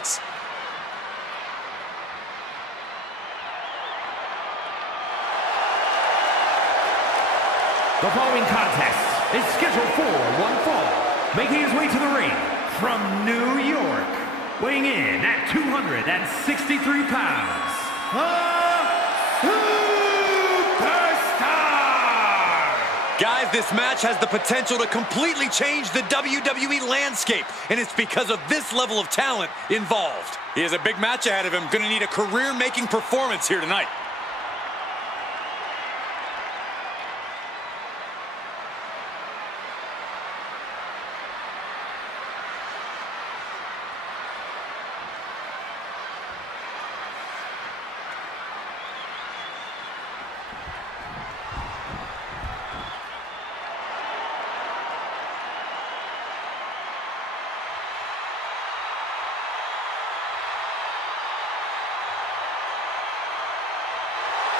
starts. The following contest is scheduled for one fall. Making his way to the ring from New York, weighing in at 263 pounds, the Superstar! Guys, this match has the potential to completely change the WWE landscape, and it's because of this level of talent involved. He has a big match ahead of him, going to need a career-making performance here tonight.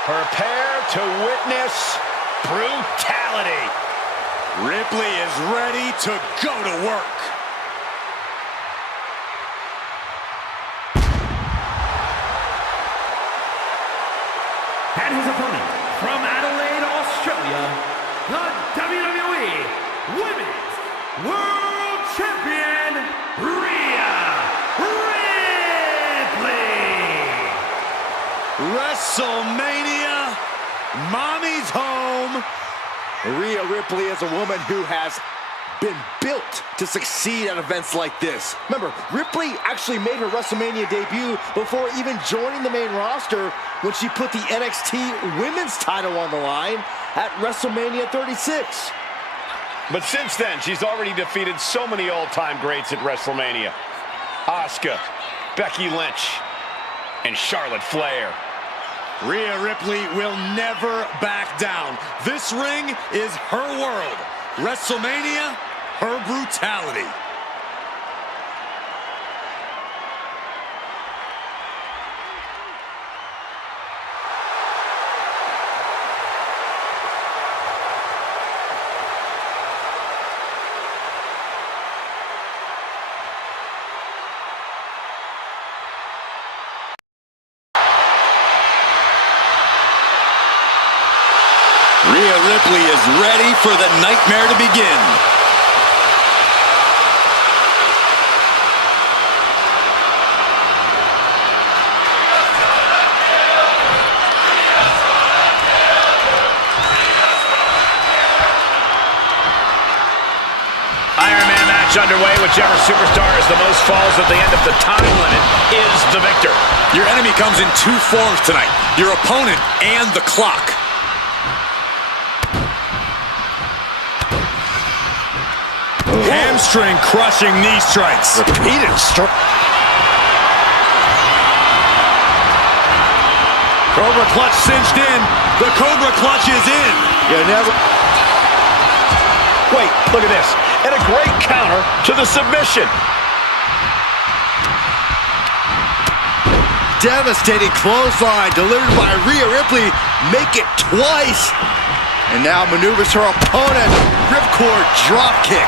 Prepare to witness brutality. Ripley is ready to go to work. And his opponent from Adelaide, Australia, the WWE Women's World Champion, Rhea Ripley. WrestleMania, mommy's home. Rhea Ripley is a woman who has been built to succeed at events like this. Remember, Ripley actually made her WrestleMania debut before even joining the main roster when she put the NXT Women's title on the line at WrestleMania 36. But since then, she's already defeated so many all-time greats at WrestleMania. Asuka, Becky Lynch, and Charlotte Flair. Rhea Ripley will never back down. This ring is her world. WrestleMania, her brutality. Rhea Ripley is ready for the nightmare to begin. Iron Man match underway. Whichever superstar is the most falls at the end of the time limit is the victor. Your enemy comes in two forms tonight, your opponent and the clock. Hamstring crushing knee strikes. Repeated strike. Cobra clutch cinched in. The Cobra clutch is in. You never... Wait, look at this. And a great counter to the submission. Devastating clothesline delivered by Rhea Ripley. Make it twice. And now maneuvers her opponent. Ripcord drop kick.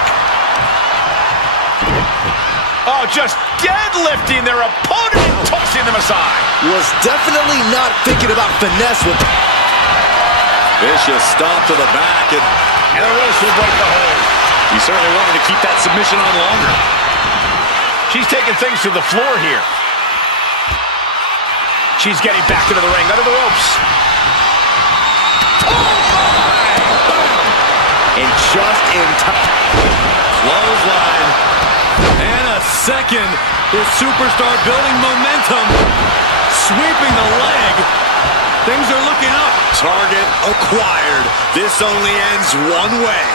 Oh, just deadlifting their opponent and tossing them aside. Was definitely not thinking about finesse with... Vicious stomp to the back. And the Rose will break the hold. He certainly wanted to keep that submission on longer. She's taking things to the floor here. She's getting back into the ring, under the ropes. Oh, my! And just in time. Clothesline. And a second. The superstar building momentum. Sweeping the leg. Things are looking up. Target acquired. This only ends one way.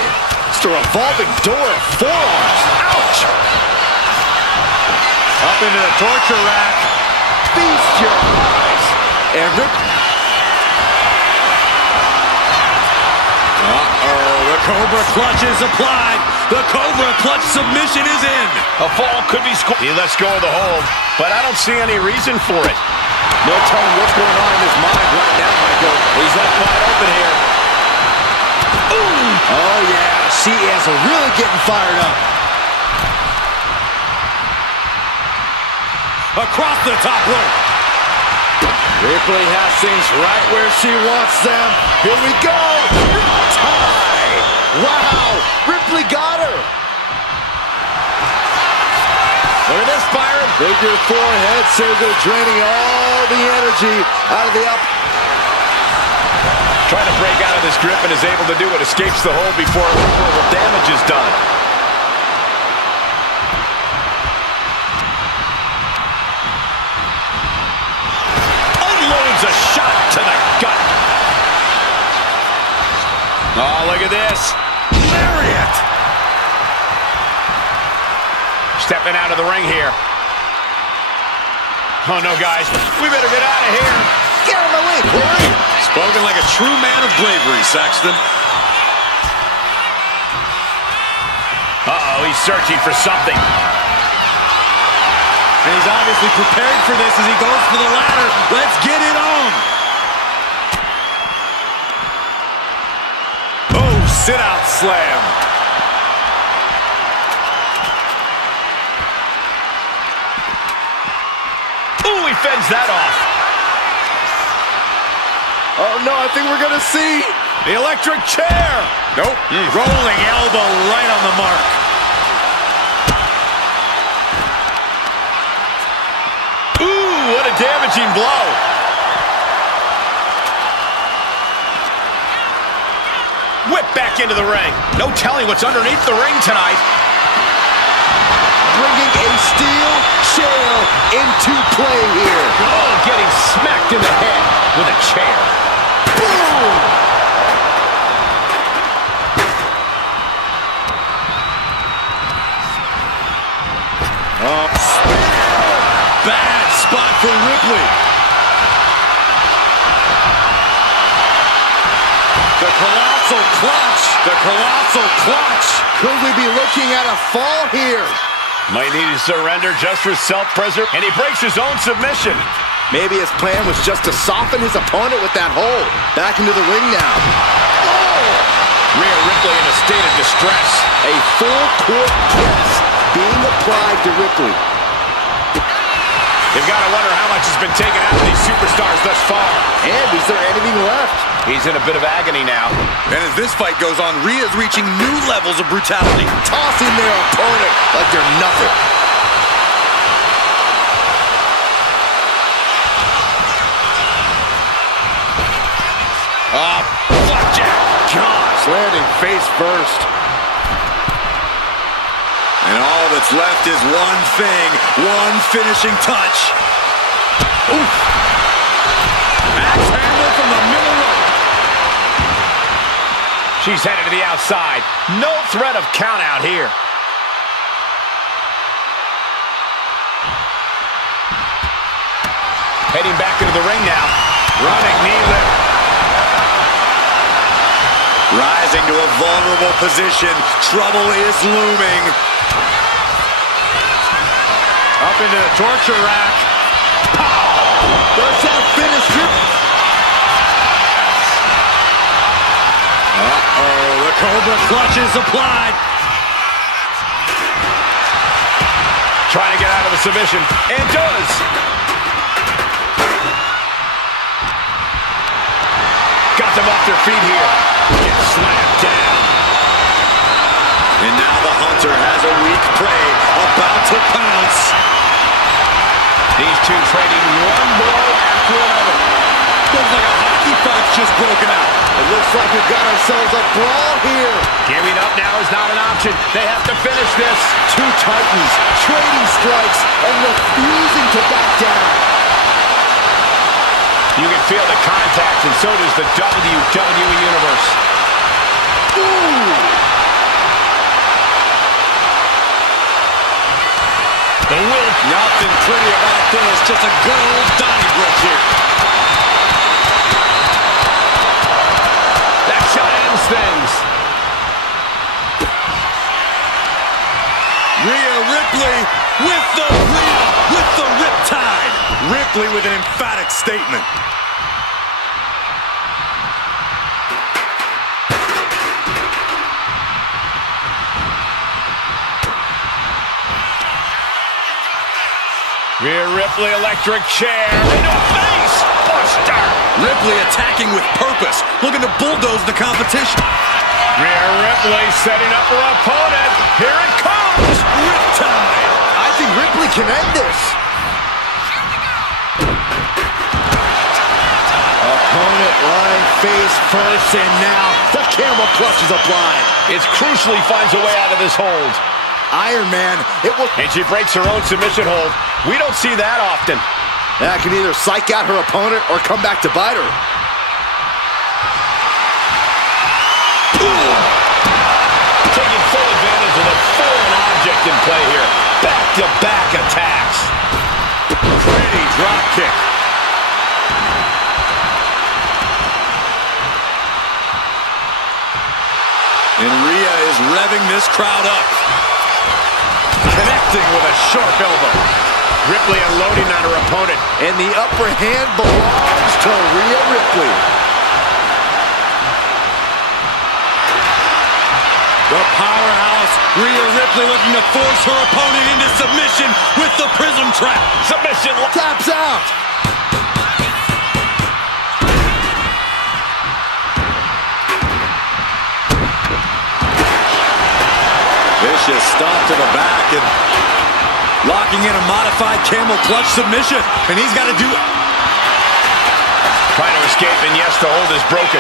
It's a revolving door of forearms. Ouch! Up into the torture rack. Feast your eyes. And Rip... The Cobra clutch is applied. The Cobra clutch submission is in. A fall could be scored. He lets go of the hold, but I don't see any reason for it. No telling what's going on in his mind right now, Michael. He's left wide open here. Ooh. Oh, yeah. She is really getting fired up. across the top rope. Ripley has things right where she wants them. Here we go. Tie. Wow. Ripley got her. Look at this, Byron. Figure four head scissor, draining all the energy out of the up. Trying to break out of this grip and is able to do it. Escapes the hold before irreparable damage is done. Unloads a shot to the gut. Oh, look at this. Lariat. Stepping out of the ring here. Oh, no, guys. We better get out of here. Get on my way, Corey. Spoken like a true man of bravery, Saxton. Uh-oh, he's searching for something. And he's obviously prepared for this as he goes for the ladder. Let's get it on. Oh, sit-out slam. Ooh, he fends that off. Oh, no, I think we're going to see. The electric chair. Nope. Rolling elbow right on the mark. Ooh, what a damaging blow. Whip back into the ring. No telling what's underneath the ring tonight. Bringing a steel chair into play here. Oh, getting smacked in the head with a chair. Boom! Bad spot for Ripley. The colossal clutch. The colossal clutch. Could we be looking at a fall here? Might need to surrender just for self-preservation. And he breaks his own submission. Maybe his plan was just to soften his opponent with that hold. Back into the ring now. Oh! Rhea Ripley in a state of distress. A full court press being applied to Ripley. You've got to wonder how much has been taken out of these superstars thus far. And is there anything left? He's in a bit of agony now. And as this fight goes on, Rhea's reaching new levels of brutality. Tossing their opponent like they're nothing. Flapjack. Gosh, landing face first. And all that's left is one thing, one finishing touch. Oof. Axe handle from the middle rope. She's headed to the outside. No threat of count out here. Heading back into the ring now. Running knee lift. Rising to a vulnerable position. Trouble is looming. Up into the torture rack. Does that finish it? Uh-oh, the Cobra clutch is applied. Trying to get out of the submission. And does. Got them off their feet here. Gets slammed down. And now the Hunter has a weak prey about to pounce. These two trading one blow after another. Looks like a hockey fight's just broken out. It looks like we've got ourselves a brawl here. Giving up now is not an option. They have to finish this. Two Titans trading strikes and refusing to back down. You can feel the contact, and so does the WWE Universe. Ooh! The will. Nothing pretty about this. Just a good old Donnybrook here. That shot ends things. Rhea Ripley with the riptide. Ripley with an emphatic statement. Rhea Ripley Ripley electric chair into a face buster. Ripley attacking with purpose, looking to bulldoze the competition. Rhea Ripley setting up her opponent. Here it comes. Riptide. I think Ripley can end this. Opponent lying face first, and now the camel clutch is applied. It's crucial he finds a way out of this hold. Iron Man, it will... And she breaks her own submission hold. We don't see that often. That can either psych out her opponent or come back to bite her. Taking full advantage of the foreign object in play here. Back-to-back attacks. Pretty drop kick. And Rhea is revving this crowd up. Connecting with a sharp elbow. Ripley unloading on her opponent. And the upper hand belongs to Rhea Ripley. The powerhouse, Rhea Ripley, looking to force her opponent into submission with the prism trap. Submission. Taps out. Vicious stomp to the back and locking in a modified camel clutch submission. And he's got to do it. Trying to escape, and yes, the hold is broken.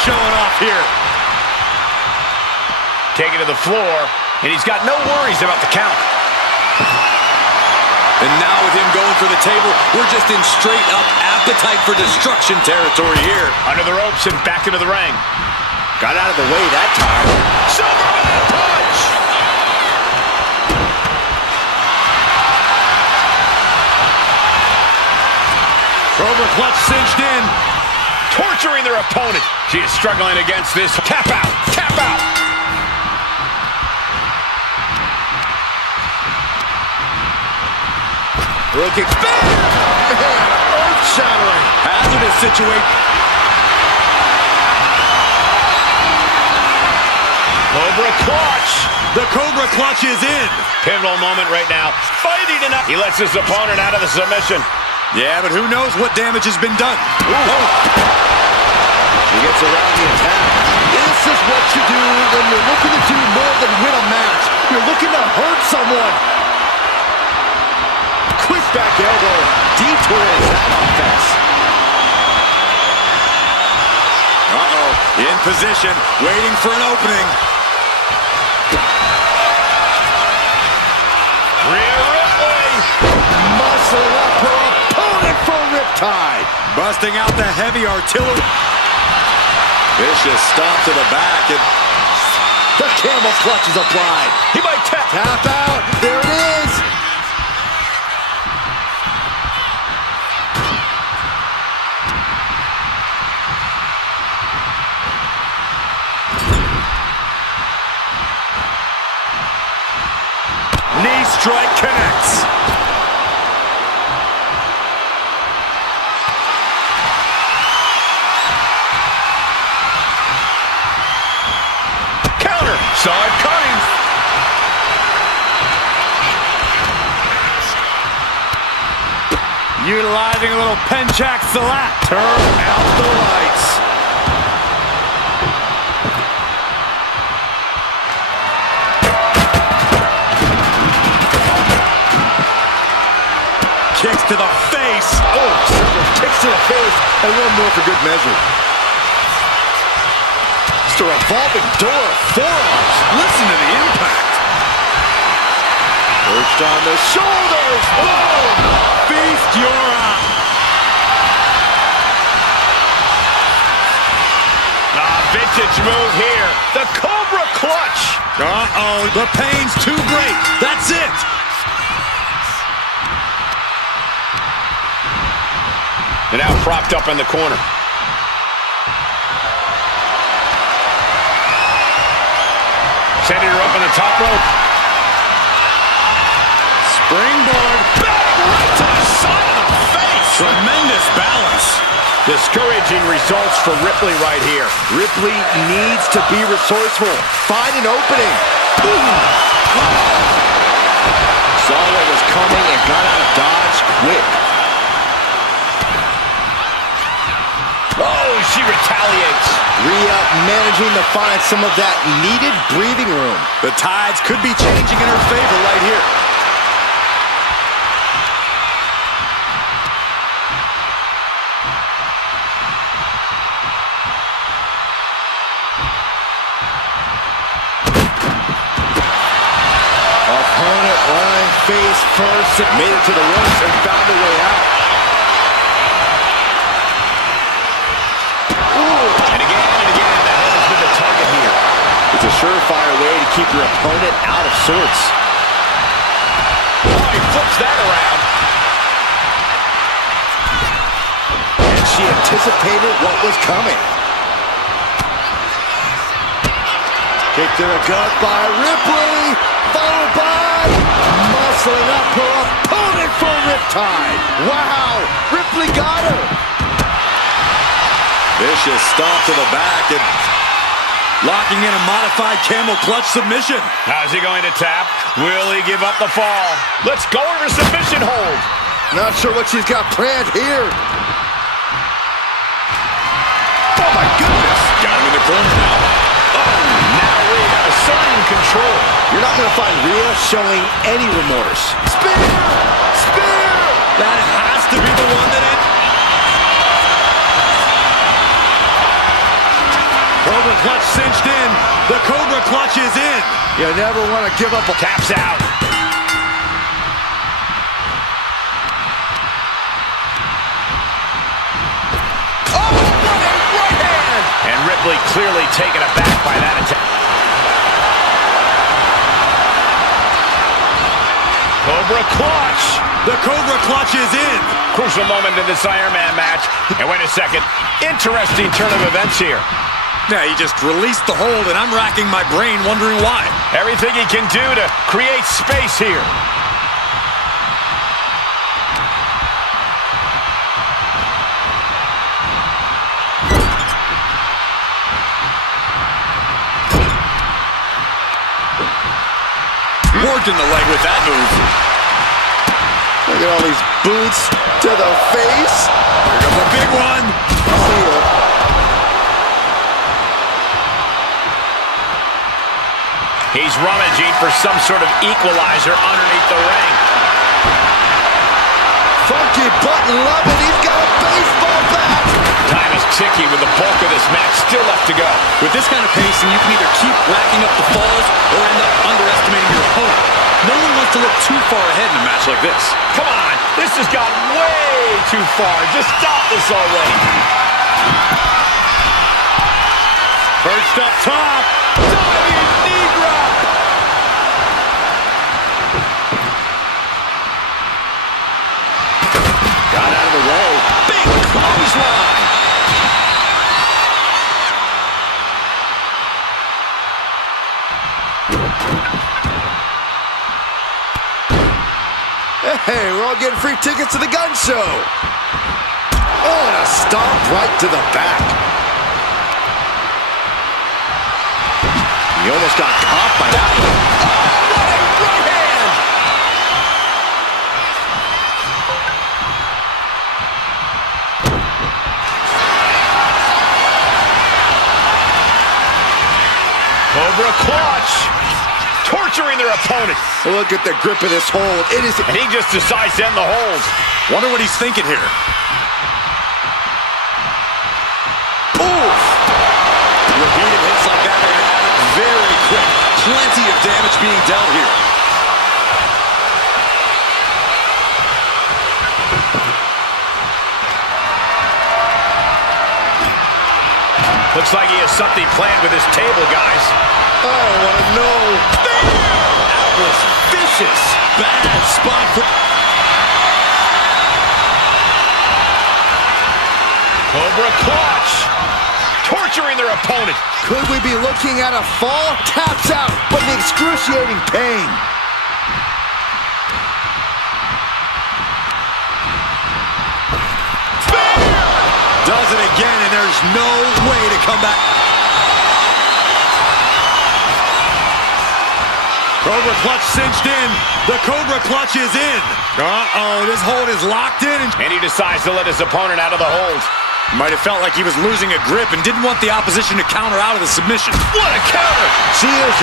Showing off here. Taking to the floor, and he's got no worries about the count. And now with him going for the table, we're just in straight up appetite for destruction territory here. Under the ropes and back into the ring. Got out of the way that time. Superman punch! Cobra clutch cinched in. Torturing their opponent. She is struggling against this. Tap out! Tap out! Looking. Man, earth-shattering. Hazardous situation. Cobra clutch. The Cobra clutch is in. Pivotal moment right now. Fighting enough. He lets his opponent out of the submission. Yeah, but who knows what damage has been done. Oh. He gets around the attack. This is what you do when you're looking to do more than win a match. You're looking to hurt someone. Quick back elbow. Detours that offense. Uh-oh. In position, waiting for an opening. Rhea Ripley. Muscle up her opponent for a riptide. Busting out the heavy artillery. Vicious stomp to the back, and the camel clutch is applied. He might tap. Tap out. There it is. knee strike connects. Saw it coming. Utilizing a little Penchak Salat. Turn out the lights. Kicks to the face. Oh, several kicks to the face and one more for good measure. A revolving door of forearms. Listen to the impact. Perched on the shoulders. Boom! Feast your eye. Vintage move here. The Cobra Clutch. Uh-oh, the pain's too great. That's it. And now propped up in the corner. Sending her up on the top rope. Tremendous balance. Discouraging results for Ripley right here. Ripley needs to be resourceful. Find an opening. Saw what was coming and got out of dodge quick. Oh, she retaliates. Rhea managing to find some of that needed breathing room. The tides could be changing in her favor right here. Opponent lying face first. It made it to the ropes and found a way out. It's a surefire way to keep your opponent out of sorts. Oh, he flips that around. And she anticipated what was coming. Kick to the gut by Ripley, followed by muscling up her opponent for riptide. Wow, Ripley got her. Vicious stomp to the back and locking in a modified camel clutch submission. How's he going to tap? Will he give up the fall? Let's go over submission hold. Not sure what she's got planned here. Oh, my goodness. Got him in the corner now. Oh, now Rhea asserting control. You're not going to find Rhea showing any remorse. Spear! Spear! That has to be the one that it... Cobra clutch cinched in. The Cobra clutch is in. You never want to give up a... Taps out. Oh, what a right hand! And Ripley clearly taken aback by that attack. Cobra clutch. The Cobra clutch is in. Crucial moment in this Iron Man match. And wait a second. Interesting turn of events here. Yeah, he just released the hold, and I'm racking my brain wondering why. Everything he can do to create space here. Worked in the leg with that move. Look at all these boots to the face. Here comes a big one. See ya. He's rummaging for some sort of equalizer underneath the ring. Funky button loving. He's got a baseball bat. Time is ticking with the bulk of this match still left to go. With this kind of pacing, you can either keep racking up the falls or end up underestimating your opponent. No one wants to look too far ahead in a match like this. Come on, this has gone way too far. Just stop this already. Perched up top. Diving knee drop. Got out of the way. Big clothesline. Hey, we're all getting free tickets to the gun show. Oh, and a stomp right to the back. He almost got caught by that one. Oh, what a right hand! Cobra clutch. Torturing their opponent. Look at the grip of this hold. It is... And he just decides to end the hold. Wonder what he's thinking here. Oof! Repeated hits like that are going to add up very quick. Plenty of damage being dealt here. Looks like he has something planned with his table, guys. I don't want to know. That was vicious. Bad spot for... Cobra clutch. Torturing their opponent. Could we be looking at a fall? Taps out, but the excruciating pain. Does it again, and there's no way to come back. Cobra clutch cinched in. The Cobra clutch is in. Uh-oh, this hold is locked in. And he decides to let his opponent out of the hold. Might have felt like he was losing a grip and didn't want the opposition to counter out of the submission. What a counter! She is...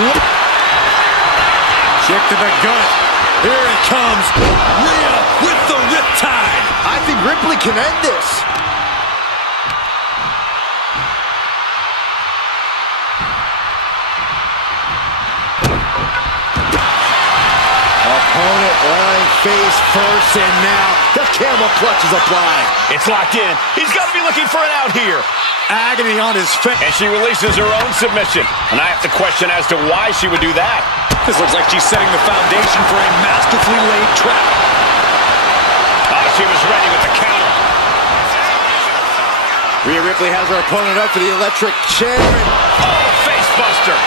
Kick to the gut. Here it comes. Rhea with the riptide. I think Ripley can end this. Opponent lying face first, and now the camel clutch is applied. It's locked in. He's got to be looking for an out here. Agony on his face. And she releases her own submission. And I have to question as to why she would do that. This looks like she's setting the foundation for a masterfully laid trap. She was ready with the counter. Rhea Ripley has her opponent up for the electric chair. Oh, face buster.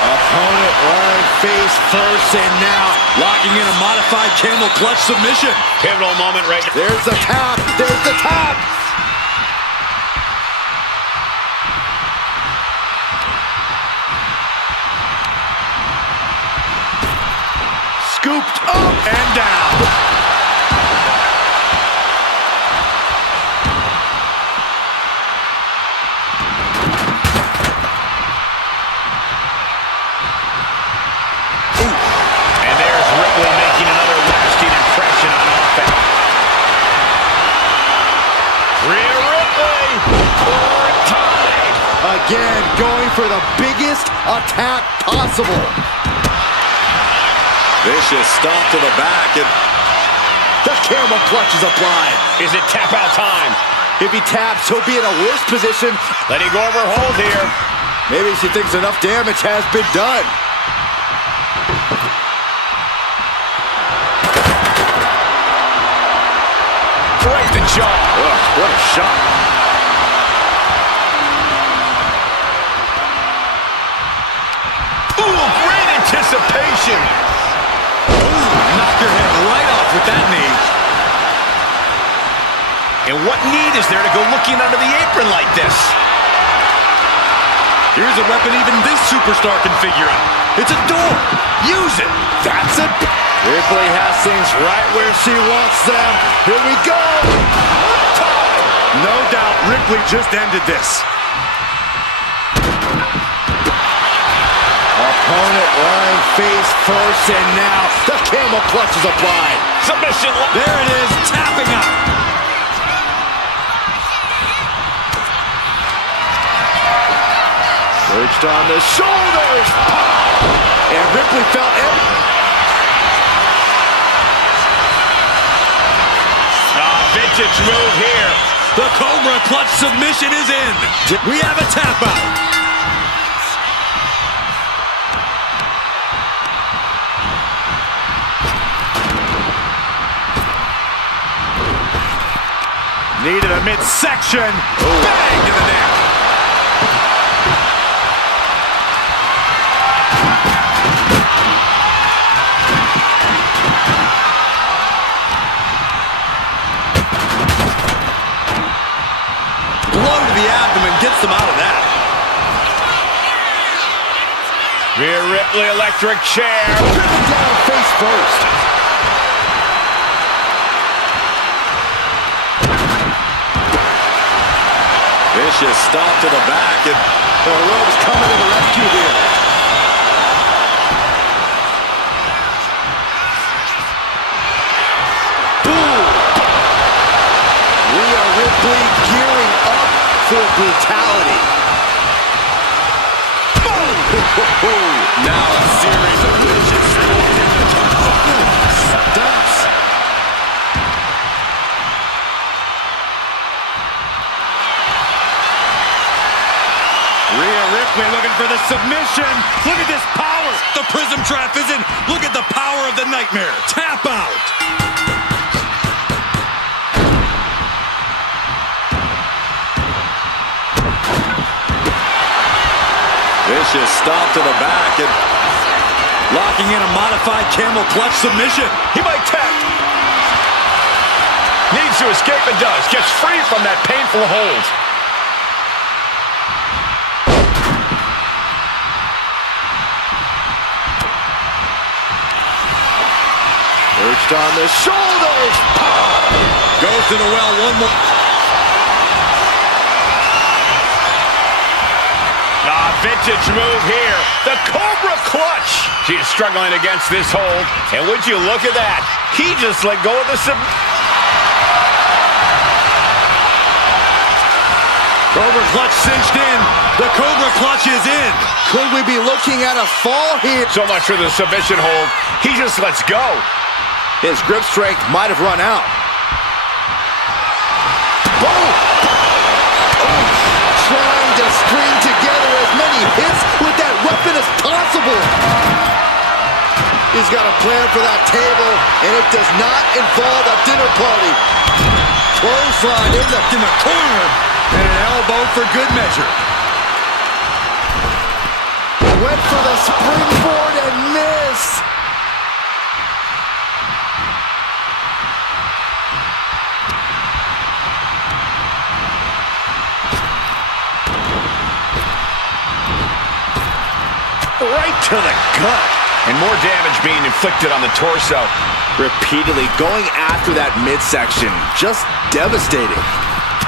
Opponent lying face first, and now Locking in a modified camel clutch submission. Pivotal moment right now. there's the tap. There's the tap. Scooped up And down. And there's Ripley making another lasting impression on offense. Rhea Ripley for time. again, going for the biggest attack possible. Vicious stomp to the back. And The camel clutch is applied. Is it tap out time? If he taps, he'll be in a worse position. Letting go of her hold here. Maybe she thinks enough damage has been done. Break the jaw. Ugh, what a shot. Ooh, great anticipation. knock your head right off with that knee. And what need is there to go looking under the apron like this? Here's a weapon even this superstar can figure out. It's a door. Use it. That's it. Ripley has things right where she wants them. Here we go. No doubt Ripley just ended this. Opponent lying face first, and now the camel clutch is applied. Submission. There it is, tapping out. Perched on the shoulders. And Ripley felt Vintage move here. The Cobra clutch submission is in. We have a tap out. Needed a midsection. Bang to the neck. Blow to the abdomen gets them out of that. Rhea Ripley electric chair. driven down face first. Vicious stomp to the back, and The ropes coming to the rescue here. Boom! Rhea Ripley gearing up for brutality. now a series of vicious stomps. Rhea Ripley looking for the submission. Look at this power. The prism trap is in. Look at the power of the nightmare. Tap out. Vicious stomp to the back, and Locking in a modified camel clutch submission. He might tap. Needs to escape and does. Gets free from that painful hold. Perched on the shoulders. Goes to the well one more. Vintage move here. The Cobra Clutch. She's struggling against this hold. And would you look at that? He just let go of the Cobra Clutch cinched in. The Cobra Clutch is in. Could we be looking at a fall here? So much for the submission hold. He just lets go. His grip strength might have run out. Boom! Oh, trying to string together as many hits with that weapon as possible. He's got a plan for that table, and it does not involve a dinner party. Clothesline in the corner, and an elbow for good measure. Went for the springboard and missed. Right to the gut. And more damage being inflicted on the torso. Repeatedly going after that midsection. Just devastating.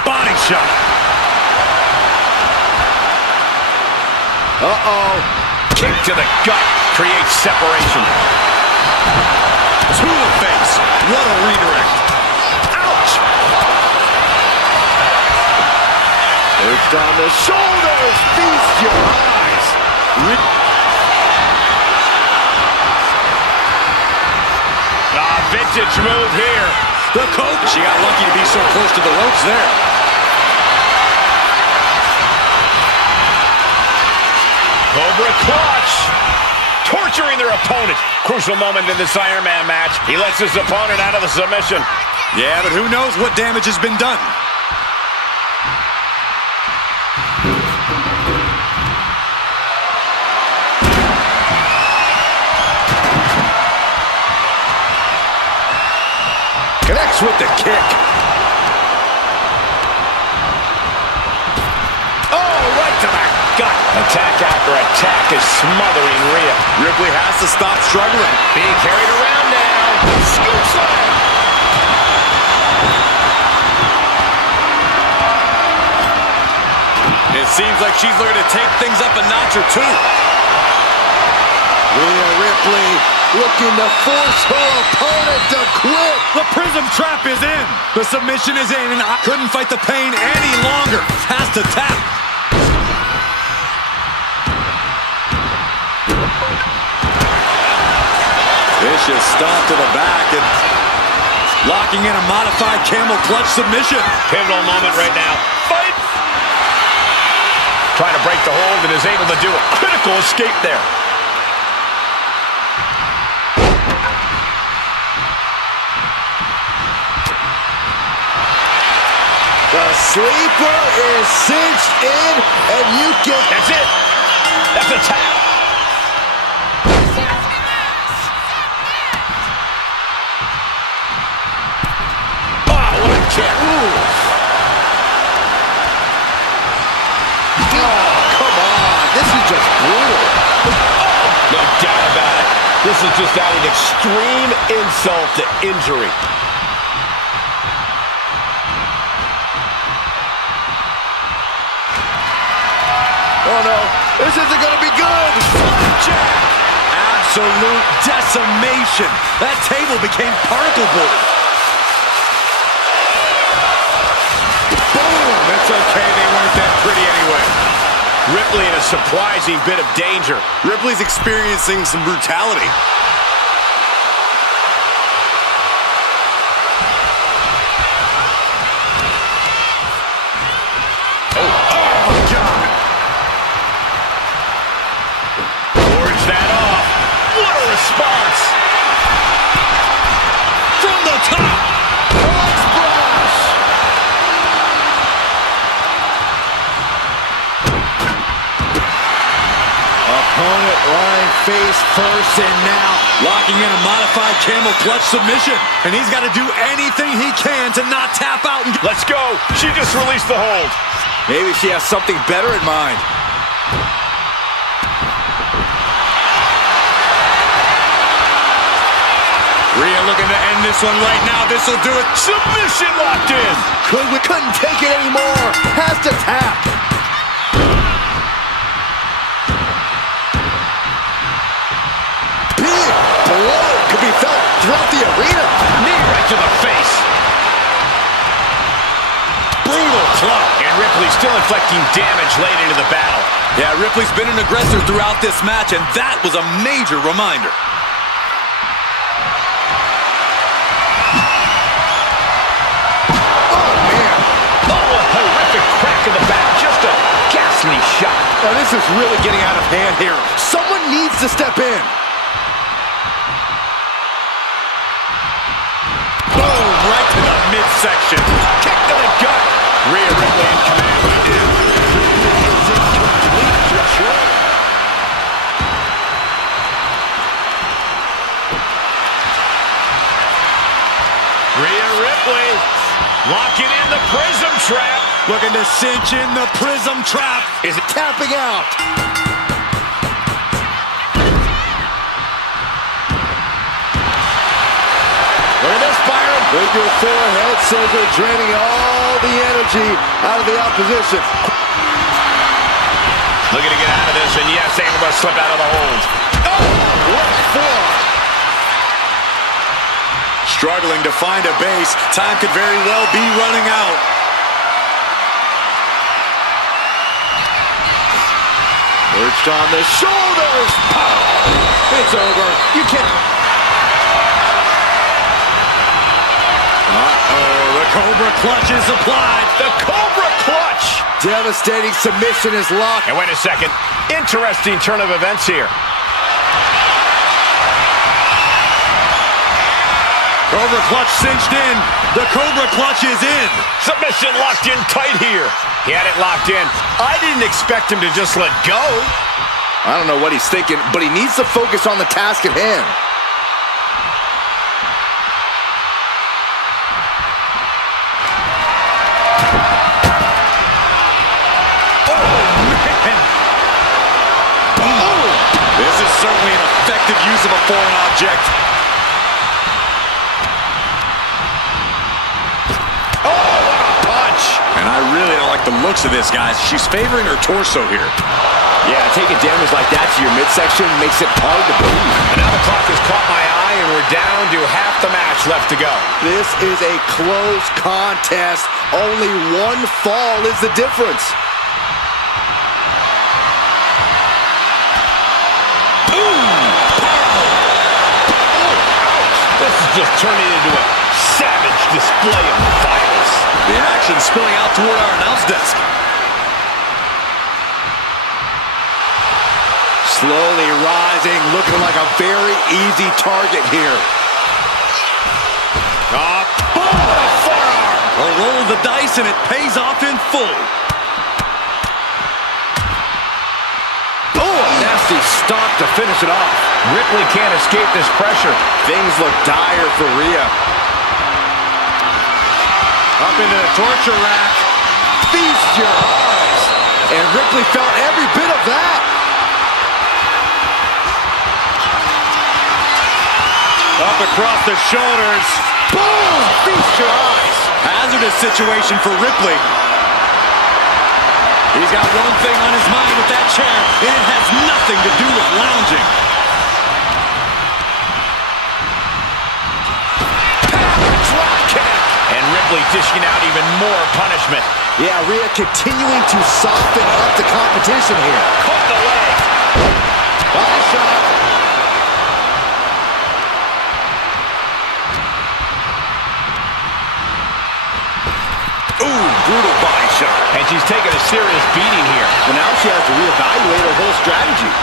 Body shot. Uh-oh. Kick to the gut. Creates separation. To the face. What a redirect. Ouch. Perched on the shoulders. Feast your eyes. Vintage move here. The coach. She got lucky to be so close to the ropes there. Cobra Clutch. Torturing their opponent. Crucial moment in this Iron Man match. He lets his opponent out of the submission. Yeah, but who knows what damage has been done. Connects with the kick. Oh, right to the gut. Attack after attack is smothering Rhea. Ripley has to stop struggling. Being carried around now. Scoop slam. It seems like she's looking to take things up a notch or two. Rhea Ripley looking to force her opponent to quit. The Prism Trap is in. The submission is in, and I couldn't fight the pain any longer. Has to tap. Vicious stomp to the back and locking in a modified camel clutch submission. Pivotal moment right now. Fight! Trying to break the hold and is able to do a critical escape there. The sleeper is cinched in, and you get... That's it. That's a tap. Oh, what a kick. Oh, come on. This is just brutal. No doubt about it. This is just adding extreme insult to injury. Oh, no. This isn't going to be good. Flapjack. Absolute decimation. That table became particle board. Boom. It's okay. They weren't that pretty anyway. Ripley in a surprising bit of danger. Ripley's experiencing some brutality. Response from the top. Frog splash. opponent lying face first, and now locking in a modified camel clutch submission. And he's got to do anything he can to not tap out. Let's go. She just released the hold. maybe she has something better in mind. Rhea looking to end this one right now. This will do it. Submission locked in. Couldn't take it anymore. Has to tap. Big blow could be felt throughout the arena. Knee right to the face. Brutal club. And Ripley still inflicting damage late into the battle. Yeah, Ripley's been an aggressor throughout this match, and that was a major reminder. To the back, just a ghastly shot. Oh, this is really getting out of hand here. Someone needs to step in. Boom, right to the midsection. Kick to the gut. Rhea Ripley in command right now. Is in complete control. Rhea Ripley locking in the prism trap. Looking to cinch in the prism trap. Is it tapping out? Look at this, Byron. Figure four head scissor draining all the energy out of the opposition. Looking to get out of this, and yes, able to slip out of the hold. Oh, what for? Struggling to find a base. Time could very well be running out. Perched on the shoulders. Oh, it's over. You can't. Uh-oh, the Cobra Clutch is applied. The Cobra Clutch. Devastating submission is locked. And wait a second. Interesting turn of events here. Cobra Clutch cinched in. The Cobra Clutch is in. Submission locked in tight here. He had it locked in. I didn't expect him to just let go. I don't know what he's thinking, but he needs to focus on the task at hand. This is certainly an effective use of a foreign object. And I really don't like the looks of this, guys. She's favoring her torso here. Yeah, taking damage like that to your midsection makes it hard to breathe. And now the clock has caught my eye, and we're down to half the match left to go. This is a close contest. Only one fall is the difference. This is just turning into a savage display of violence. The action spilling out toward our announce desk. Slowly rising, looking like a very easy target here. Boom! A forearm. A roll of the dice, and it pays off in full. Oh, a nasty stop to finish it off. Ripley can't escape this pressure. Things look dire for Rhea. Up into the torture rack. Feast your eyes. And Ripley felt every bit of that. Up across the shoulders. Boom! Feast your eyes. Hazardous situation for Ripley. He's got one thing on his mind with that chair, and it has nothing to do with lounging. Drop kick. And Ripley dishing out even more punishment. Yeah, Rhea continuing to soften up the competition here. Caught the leg. Body shot. Ooh, brutal body shot. And she's taking a serious beating here. Well, now she has to reevaluate her whole strategy.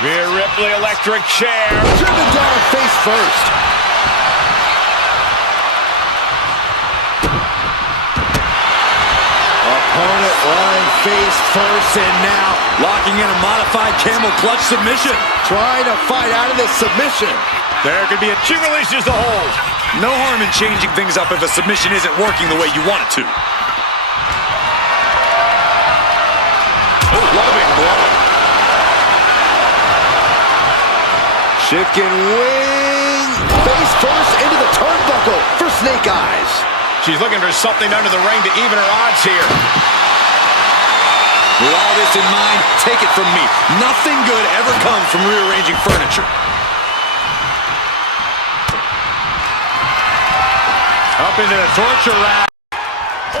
Rhea Ripley, electric chair. Driven down face first. opponent lying face first, and now Locking in a modified camel clutch submission. trying to fight out of this submission. There could be a... She releases the hold. No harm in changing things up if a submission isn't working the way you want it to. Oh, loving blow. Chicken wing, face first into the turnbuckle for Snake Eyes. She's looking for something under the ring to even her odds here. With all this in mind, take it from me. Nothing good ever comes from rearranging furniture. Up into the torture rack. Oh!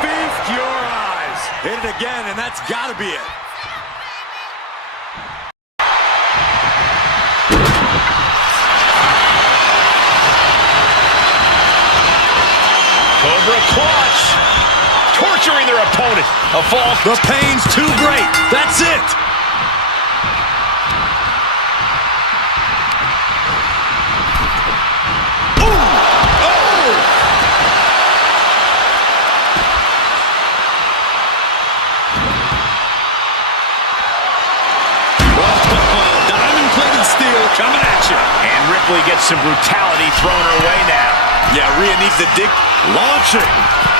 Feast your eyes. Hit it again, and that's gotta be it. Cobra clutch. Torturing their opponent. A fall. The pain's too great. That's it. Diamond-plated steel coming at you. And Ripley gets some brutality thrown her way now. Yeah, Rhea needs to dig. Launching.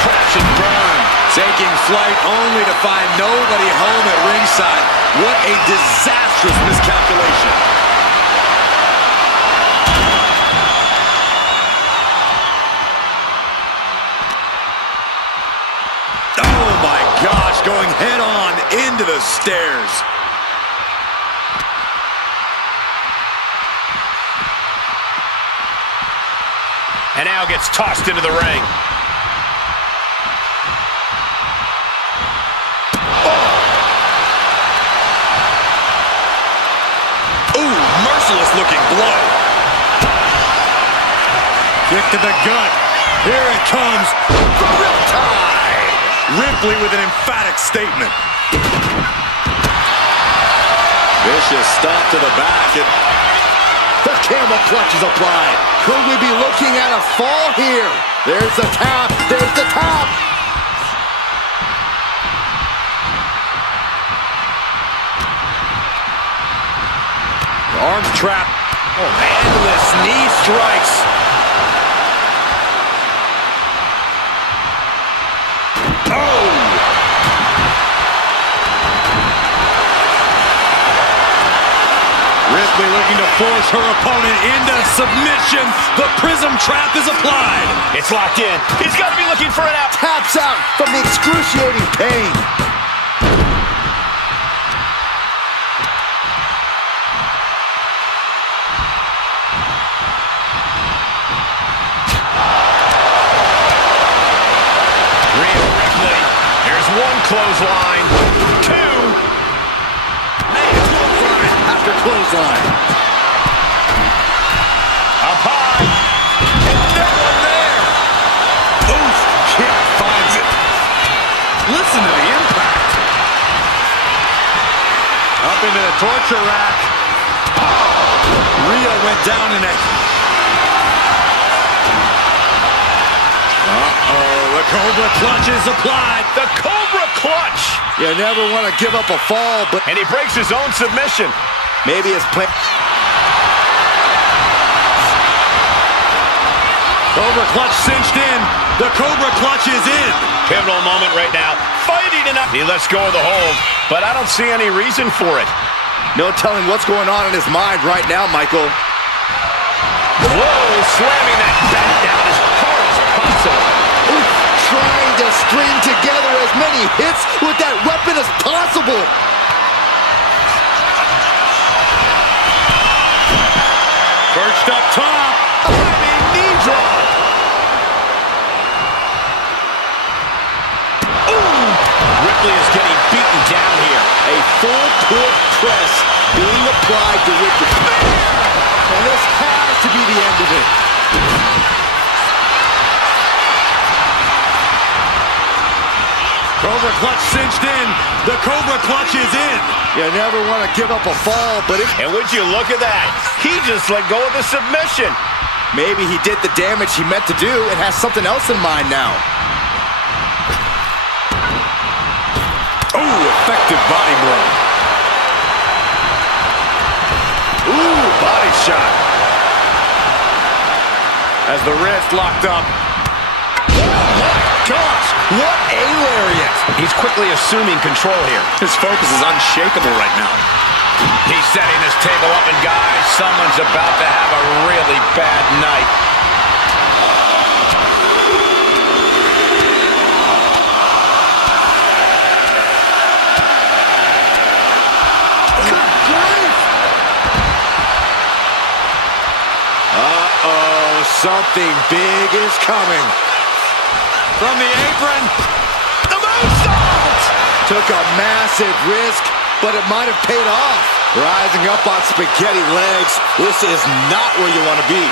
Crash and burn. Taking flight only to find nobody home at ringside. What a disastrous miscalculation. Oh my gosh, going head on into the stairs. And now gets tossed into the ring. Merciless looking blow. Kick to the gut. Here it comes. The Riptide. Ripley with an emphatic statement. Vicious stop to the back. And The camel clutch is applied. Could we be looking at a fall here? There's the tap. There's the tap. arm trap. Oh, endless knee strikes. Oh! Ripley looking to force her opponent into submission. The prism trap is applied. It's locked in. He's got to be looking for an out. Taps out from the excruciating pain. One clothesline, two. Man, clothesline after clothesline. Up high. And no one there. Oof, kick finds it. Listen to the impact. Up into the torture rack. Rhea went down in it. The Cobra clutch is applied. The Cobra clutch. You never want to give up a fall, but... And he breaks his own submission. Maybe his plan... Cobra clutch cinched in. The Cobra clutch is in. Pivotal moment right now. Fighting enough. He lets go of the hold, but I don't see any reason for it. No telling what's going on in his mind right now, Michael. Whoa, slamming that back down as hard as possible. Trying to string together as many hits with that weapon as possible. Perched up top. Diving knee drop. Ooh! Ripley is getting beaten down here. A full court press being applied to Ripley. And this has to be the end of it. Cobra clutch cinched in. The Cobra clutch is in. You never want to give up a fall, but And would you look at that? He just let go of the submission. maybe he did the damage he meant to do and has something else in mind now. effective body blow. Ooh, body shot. As the wrist locked up. Gosh, what a lariat. He's quickly assuming control here. His focus is unshakable right now. He's setting this table up, and guys, someone's about to have a really bad night. Good grief. Uh-oh, something big is coming. From the apron. The moonsault! Took a massive risk, but it might have paid off. Rising up on spaghetti legs. This is not where you want to be.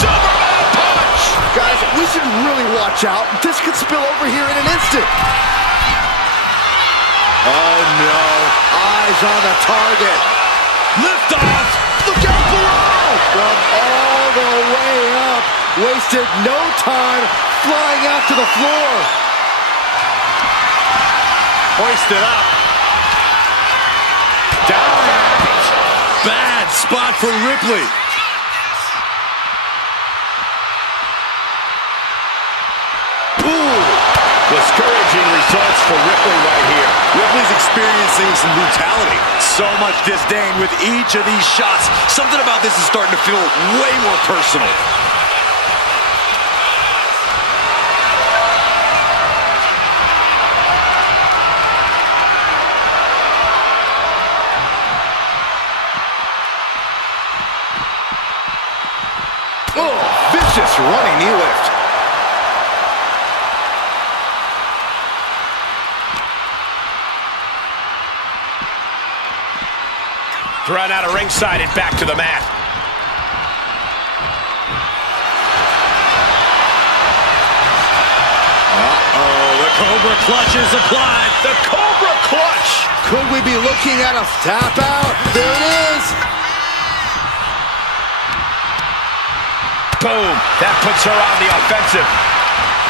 Superman punch! Guys, we should really watch out. This could spill over here in an instant. Oh, no. Eyes on the target. Lift off. Look out below! From all the way up. Wasted no time flying out to the floor. Hoisted up. Down and out. Bad spot for Ripley. Ooh. Discouraging results for Ripley right here. Ripley's experiencing some brutality. So much disdain with each of these shots. Something about this is starting to feel way more personal. Oh, vicious running knee lift. Thrown out of ringside and back to the mat. Uh-oh, the Cobra clutch is applied. The Cobra clutch. Could we be looking at a tap out? There it is. Boom. That puts her on the offensive.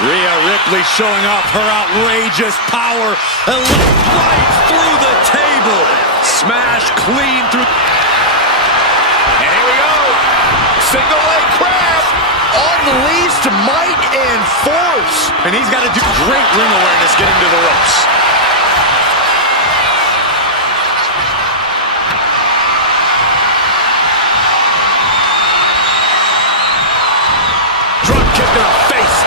Rhea Ripley showing off her outrageous power and right through the table. Smash clean through. And here we go. Single leg crab. Unleashed might and force. And he's got to do great ring awareness getting to the ropes. Drop kick to the face.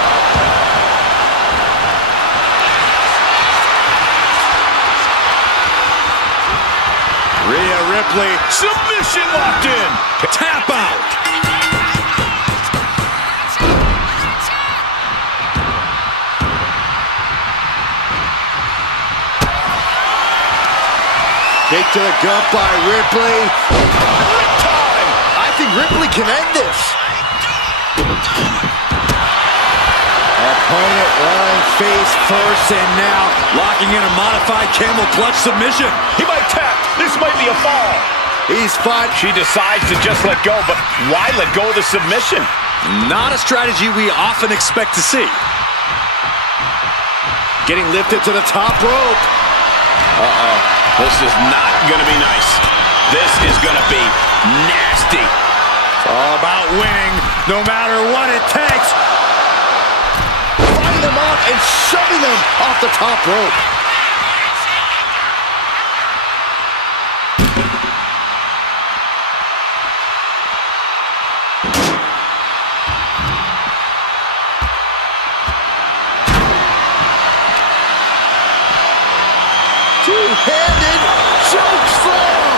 Rhea Ripley. Submission locked in. Tap out. Kick to the gut by Ripley. Time. I think Ripley can end this. Opponent lying face first, and now Locking in a modified camel clutch submission. He might tap. This might be a fall. he's fought. She decides to just let go, but why let go of the submission? Not a strategy we often expect to see. Getting lifted to the top rope. This is not going to be nice. This is going to be nasty. All about winning, no matter what it takes. Fighting them off and shoving them off the top rope. Two-handed choke slam.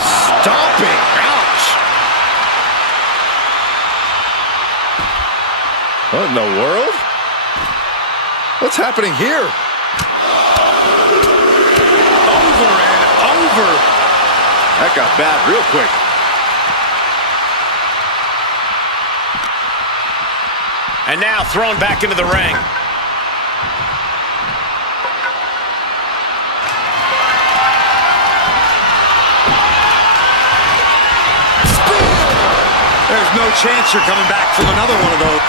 Stomping. Ouch. What in the world? What's happening here? Over and over. That got bad real quick. And now thrown back into the ring. There's no chance you're coming back from another one of those.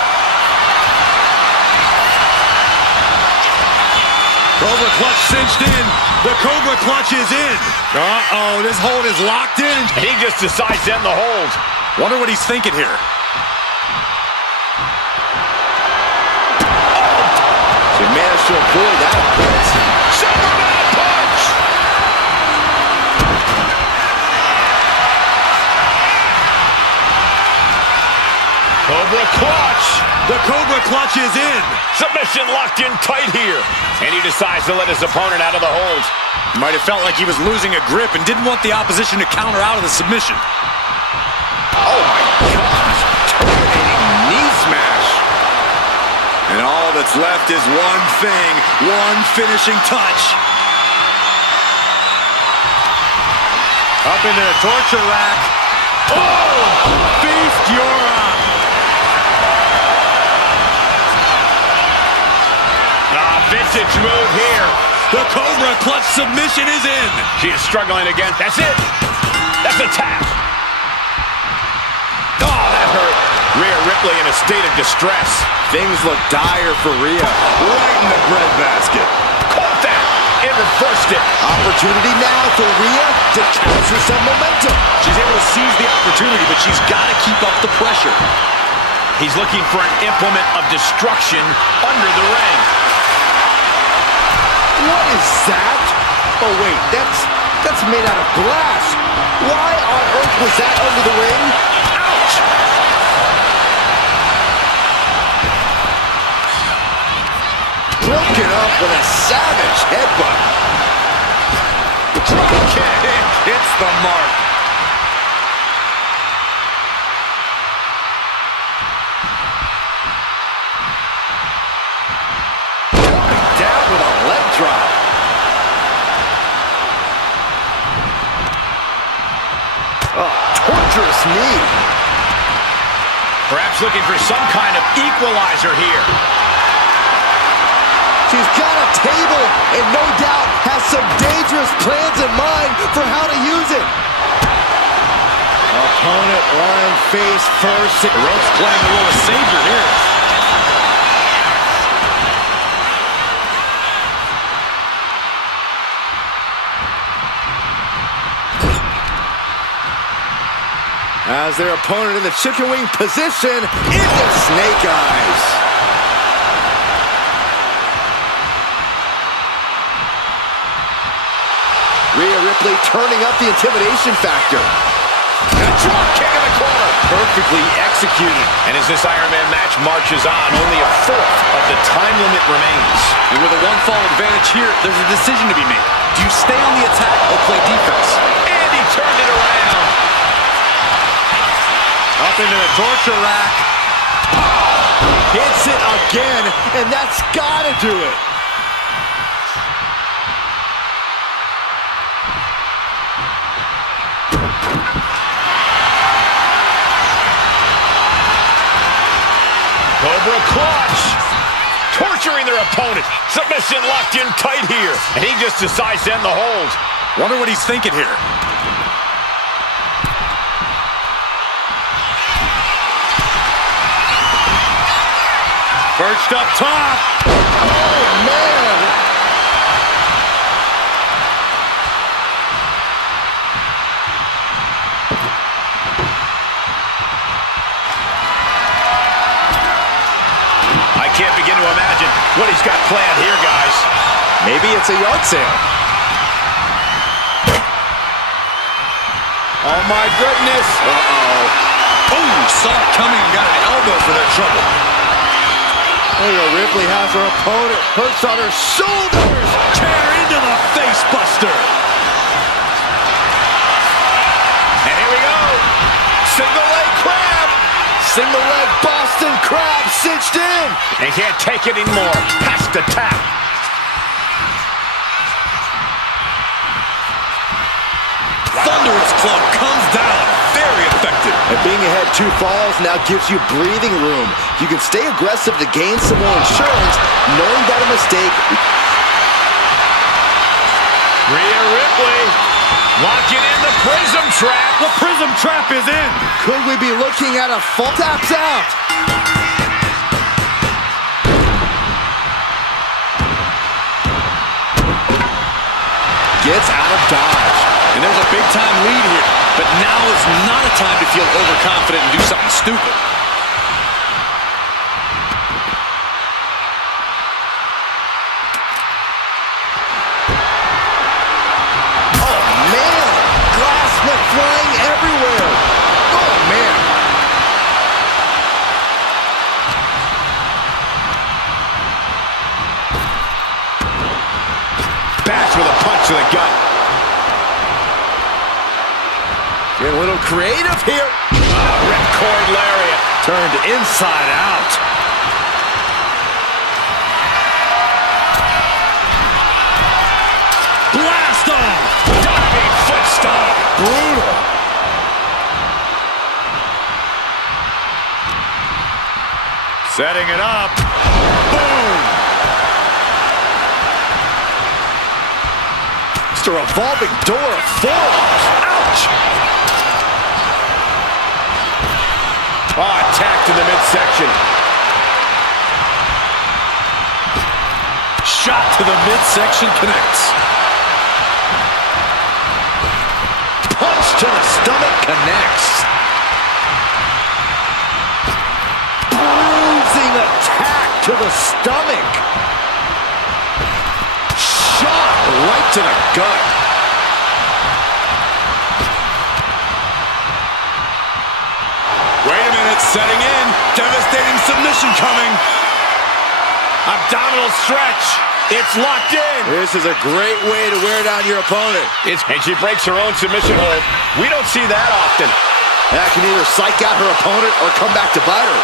Cobra clutch cinched in. The Cobra clutch is in. Uh-oh, this hold is locked in. And he just decides to end the hold. Wonder what he's thinking here. He managed to avoid that punch. Superman punch! Cobra clutch! The Cobra clutch is in. Submission locked in tight here. And he decides to let his opponent out of the hold. Might have felt like he was losing a grip and didn't want the opposition to counter out of the submission. Oh my gosh. Terminating knee smash. And all that's left is one thing, one finishing touch. Up into the torture rack. Oh! Feast your eye. Vintage move here. The Cobra clutch submission is in. She is struggling again. That's it. That's a tap. Oh, that hurt. Rhea Ripley in a state of distress. Things look dire for Rhea. Right in the breadbasket. Caught that and reversed it. Opportunity now for Rhea to capture some momentum. She's able to seize the opportunity, but she's got to keep up the pressure. He's looking for an implement of destruction under the ring. What is that? Oh wait, that's made out of glass. Why on earth was that under the ring? Ouch! Broken up with a savage headbutt. Drop kick hits the mark. Down with a leg drop. Oh, torturous knee. Perhaps looking for some kind of equalizer here. She's got a table and no doubt has some dangerous plans in mind for how to use it. Opponent lying face first. The ropes playing a role of savior here. As their opponent in the chicken wing position into snake eyes. Rhea Ripley turning up the intimidation factor. And a drop kick in the corner. Perfectly executed. And as this Iron Man match marches on, only a fourth of the time limit remains. And with a one-fall advantage here, there's a decision to be made. Do you stay on the attack or play defense? And he turned it around. Up into the torture rack. Hits it again, and that's gotta do it. Cobra clutch. Torturing their opponent. Submission locked in tight here. And he just decides to end the hold. Wonder what he's thinking here. Perched up top. Oh, man. I can't begin to imagine what he's got planned here, guys. Maybe it's a yard sale. Oh, my goodness. Uh-oh. Boom! Saw it coming and got an elbow for their trouble. Rhea Ripley has her opponent perched on her shoulders. Chair into the face buster. And here we go. Single leg crab. Single leg Boston Crab cinched in. And he can't take it anymore. Has to tap. Thunderous club comes down. Very effective. And being ahead 2 falls now gives you breathing room. You can stay aggressive to gain some more insurance, knowing that a mistake. Rhea Ripley Locking in the prism trap. The prism trap is in. Could we be looking at a fall? Taps out. Gets out of dodge. And there's a big-time lead here. But now is not a time to feel overconfident and do something stupid. Oh, man. Glass went flying everywhere. Oh, man. Bash with a punch to the gut. Getting a little creative here. Ripcord lariat. Turned inside out. Blast off. Diving foot stomp. Brutal. Setting it up. Boom. Just a revolving door of forearms. Ouch. Oh, attacked in the midsection. Shot to the midsection connects. Punch to the stomach connects. Bruising attack to the stomach. Shot right to the gut. Wait a minute, setting in. Devastating submission coming. Abdominal stretch. It's locked in. This is a great way to wear down your opponent. And she breaks her own submission hold. We don't see that often. That can either psych out her opponent or come back to bite her.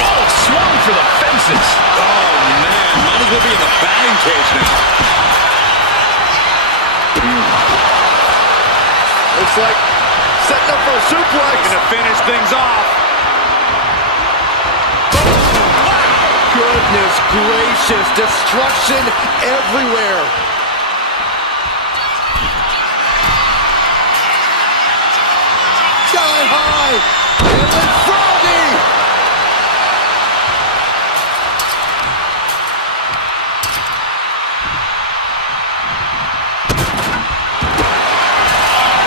Oh, swung for the fences. Oh, man. Might as well be in the batting cage now. Looks like setting up for a suplex. Looking to finish things off. Goodness gracious. Destruction everywhere. Sky high. And then Froggy.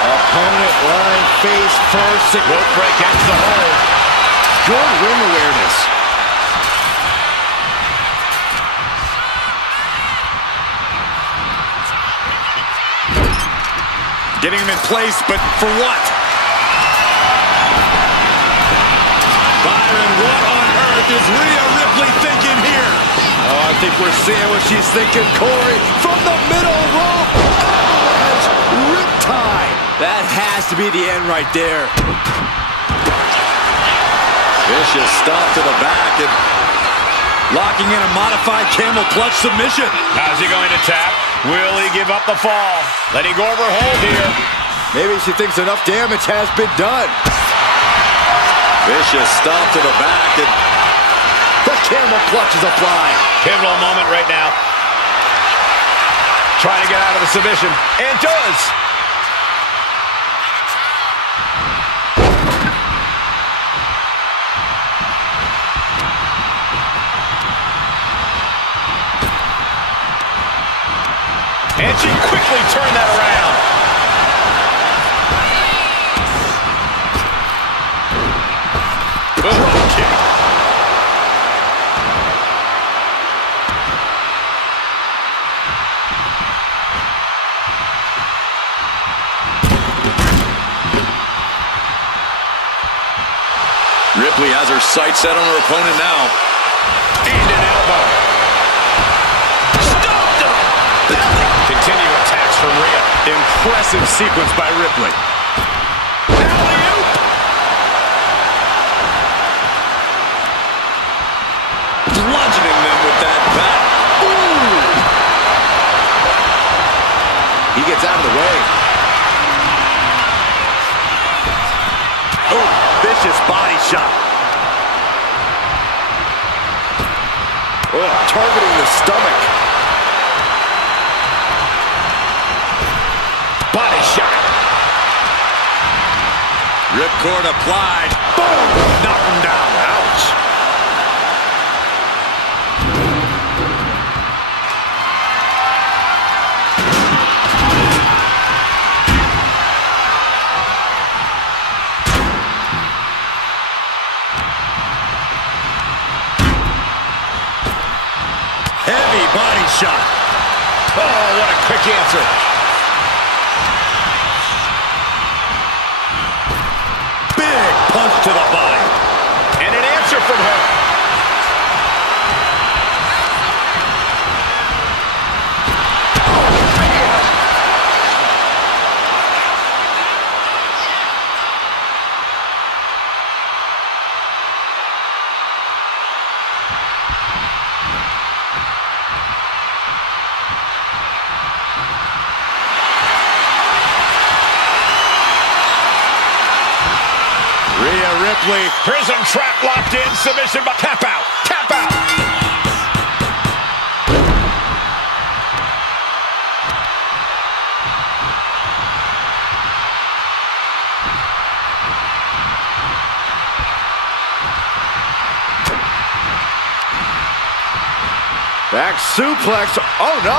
Opponent lying face first. Rope break ends the hold. Good ring awareness. Getting him in place, but for what? Byron, what on earth is Rhea Ripley thinking here? Oh, I think we're seeing what she's thinking, Corey. From the middle rope. Avalanche riptide. That has to be the end right there. Vicious stomp to the back and locking in a modified camel clutch submission. How's he going to tap? Will he give up the fall? Letting go of her hold here. Maybe she thinks enough damage has been done. Vicious stomp to the back and The camel clutch is applied. Pivotal moment right now. Trying to get out of the submission. And does. And she quickly turned that around. Drop kick. Ripley has her sights set on her opponent now. And an elbow. Stomped him. Belly. Continue attacks from Rhea. Impressive sequence by Ripley. Alley-oop. Bludgeoning them with that bat. Ooh. He gets out of the way. Oh, vicious body shot. Oh, targeting the stomach. Body shot. Ripcord applied. Boom! Knock him down. Ouch. Heavy body shot. Oh, what a quick answer. Big punch to the body. And an answer from her. Rhea Ripley. Prism trap locked in. Submission by tap out. Tap out. Back suplex. Oh, no.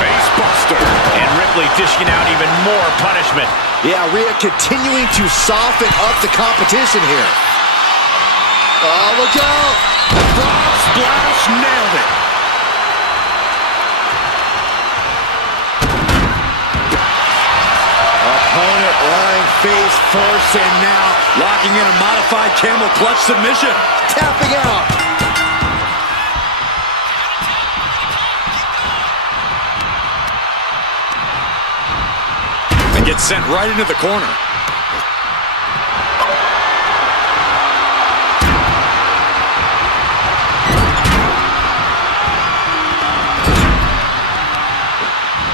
Face buster. And Ripley dishing out even more punishment. Yeah, Rhea continuing to soften up the competition here. Oh, look out. Frog splash. Nailed it. Opponent lying face first, and now Locking in a modified camel clutch submission. tapping out. And gets sent right into the corner.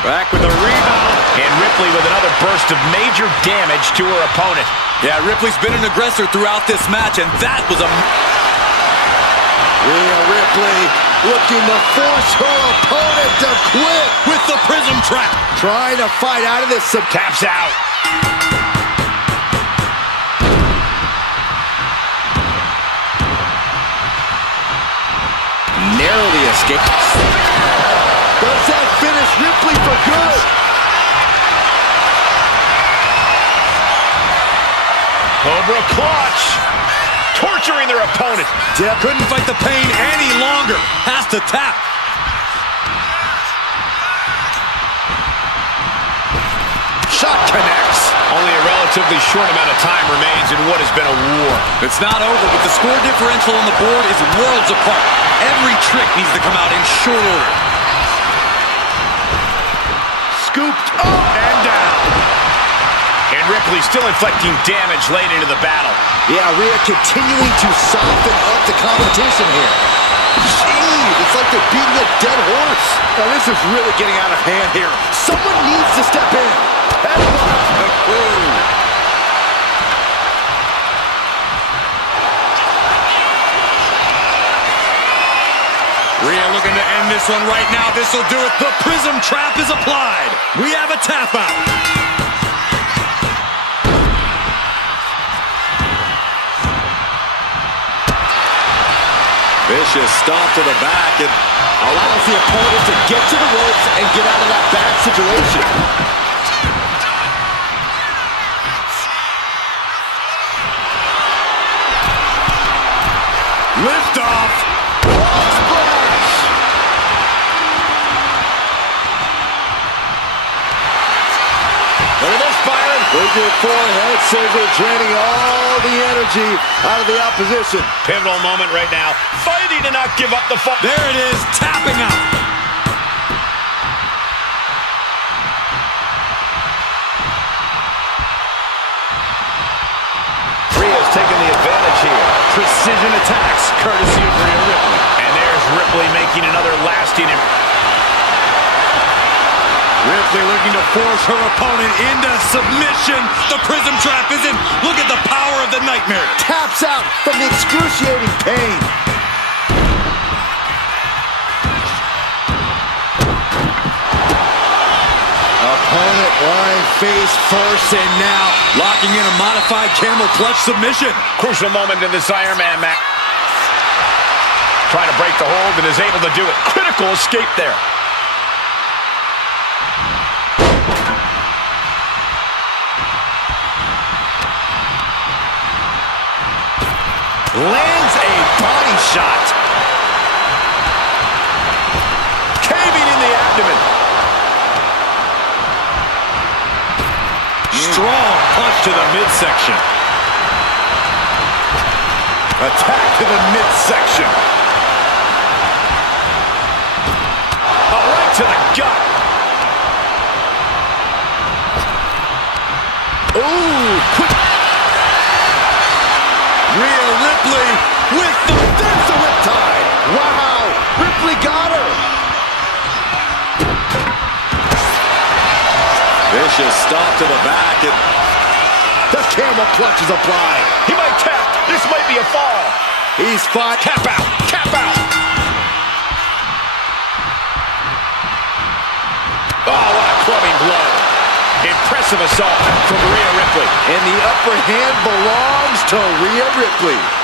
Back with a rebound. And Ripley with another burst of major damage to her opponent. Yeah, Ripley's been an aggressor throughout this match, and that was a... Rhea Ripley looking to force her opponent to quit. with the prism trap. Trying to fight out of this. Taps out. Narrowly escapes. Does that finish Ripley for good? Cobra clutch. Torturing their opponent. Couldn't fight the pain any longer. Has to tap. Shot connects. Only a relatively short amount of time remains in what has been a war. It's not over, but the score differential on the board is worlds apart. Every trick needs to come out in short order. Scooped up and down. And Ripley still inflicting damage late into the battle. Yeah, Rhea continuing to soften up the competition here. Jeez, it's like they're beating a dead horse. Now this is really getting out of hand here. Someone needs to step in. Rhea looking to end this one right now. This will do it. The prism trap is applied. We have a tap out. Vicious stomp to the back and Allows the opponent to get to the ropes and get out of that bad situation. lift off. Splash! Look at this, Byron. Wicked forehead scissor, draining all the energy out of the opposition. Pivotal moment right now. Fighting to not give up the fight. There it is, tapping out. Rhea's taking the advantage here. Precision attacks, courtesy of Rhea Ripley. And there's Ripley making another lasting Ripley looking to force her opponent into submission. The prism trap is in. Look at the power of the nightmare. Taps out from the excruciating pain. Flying face first, and now locking in a modified camel clutch submission. Crucial moment in this Iron Man match. Trying to break the hold and is able to do it. Critical escape there. lands a body shot. Caving in the abdomen. Strong punch to the midsection. Attack to the midsection. Oh, right to the gut. Ooh, quick. Rhea Ripley with the riptide. Wow, Ripley got her. Vicious stop to the back. The camel clutch is applied. He might tap. This might be a fall. He's fought. Tap out. Tap out. Oh, what a clubbing blow. Impressive assault from Rhea Ripley. And the upper hand belongs to Rhea Ripley.